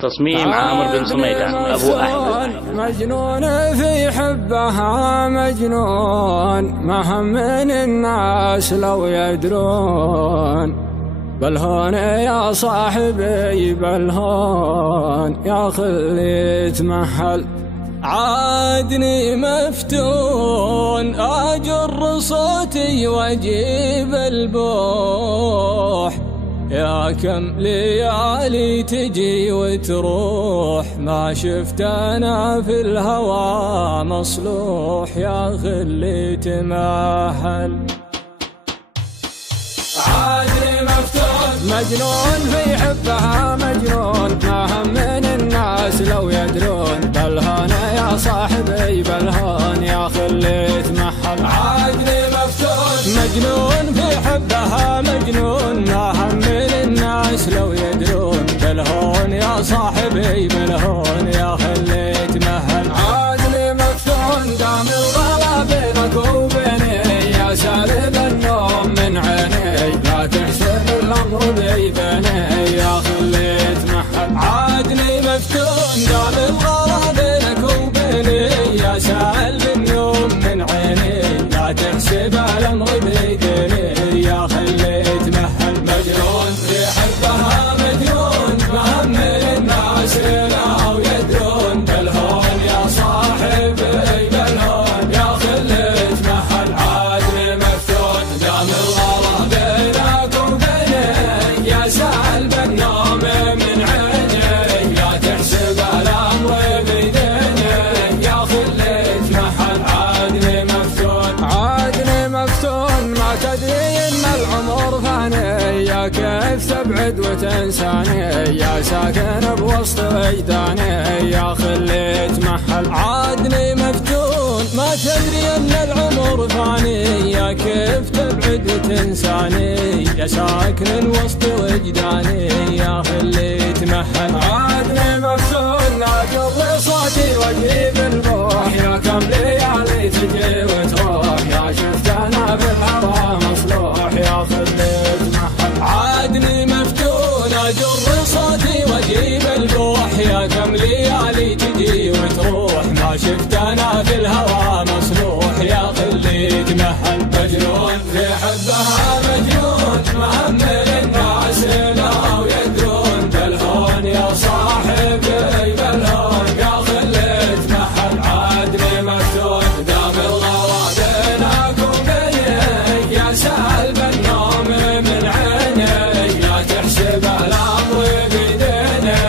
تصميم عامر بن صميدة أبو أحمد. مجنون في حبها مجنون، ما هم من الناس لو يدرون، بل هون يا صاحبي بل هون يا خلي تمهل. عادني مفتون أجر صوتي واجيب البوح، يا كم ليالي تجي وتروح، ما شفت أنا في الهوى مصلوح، يا خلي تمهل. عادني مفتون مجنون في حبها مجنون، ما هم من الناس لو يدرون، بل هون يا صاحبي بل هون يا خلي تمهل. عادني مفتون مجنون في حبها مجنون، ما هم من الناس لو يدرون، بل هون يا صاحبي بل هون يا خلي تمهل. عادني مفتون دام الغلا بينك وبيني، يا سالب النوم من عيني، لا تحسب الأمر بيدني يا خلي تمهل. عادني مفتون دام الغلا بينك وبيني، يا سالب النوم من عيني، لا تحسب الأمر بيدني يا خلي تمهل. مجنون في حبها مجنون، ما هم من الناس لا يدرون، بل هون يا صاحبي بل هون يا خلي تمهل. عادني مفتون دام الغلا بينك وبيني، يا سالب النوم من عيني، لا تحسب الأمر بيدني يا خلي تمهل. عادني مفتون عادني مفتون، ما تدري ان العمر فاني، يا كيف تبعد وتنساني، يا ساكن بوسط وجداني يا خلي تمهل. عادني مفتون ما تدري ان العمر فاني، يا كيف تبعد وتنساني، يا ساكن وسط وجداني يا خلي تمهل. عادني مفتون ناقض صوتي واجيب الروح، يا كم ليالي تجي وتروح، يا شفت انا في الهوى مصلوح، يا خلي تمهل. عادني مفتون اجر صوتي واجيب الروح، يا كم ليالي تجي وتروح، ما شفت انا في الهوى مصلوح، يا خلي تمهل. مجنون في حبها مجنون، ما هم من الناس لا يدرون، بل هون يا صاحبي بل هون يا خلي تمهل. عادني مفتون دام الغلا بينك وبيني، يا سالب النوم من عيني، لا تحسب الأمر بيدني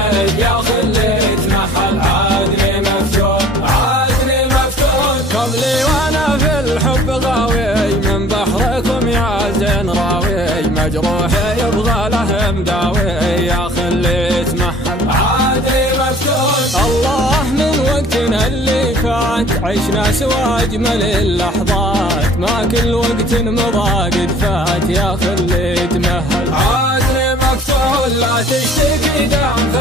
يا خلي تمهل. عادني مفتون عادني مفتون، قبلي وانا في الحب غاوي، من بحركم يا زين راوي، مجروحي يبغى له مداوي يا خلي تمهل. عادني مفتون الله من وقتنا اللي فات، عشنا سوا اجمل اللحظات، ما كل وقت مضى قد فات يا خلي تمهل. عادني مفتون لا تشتكي دام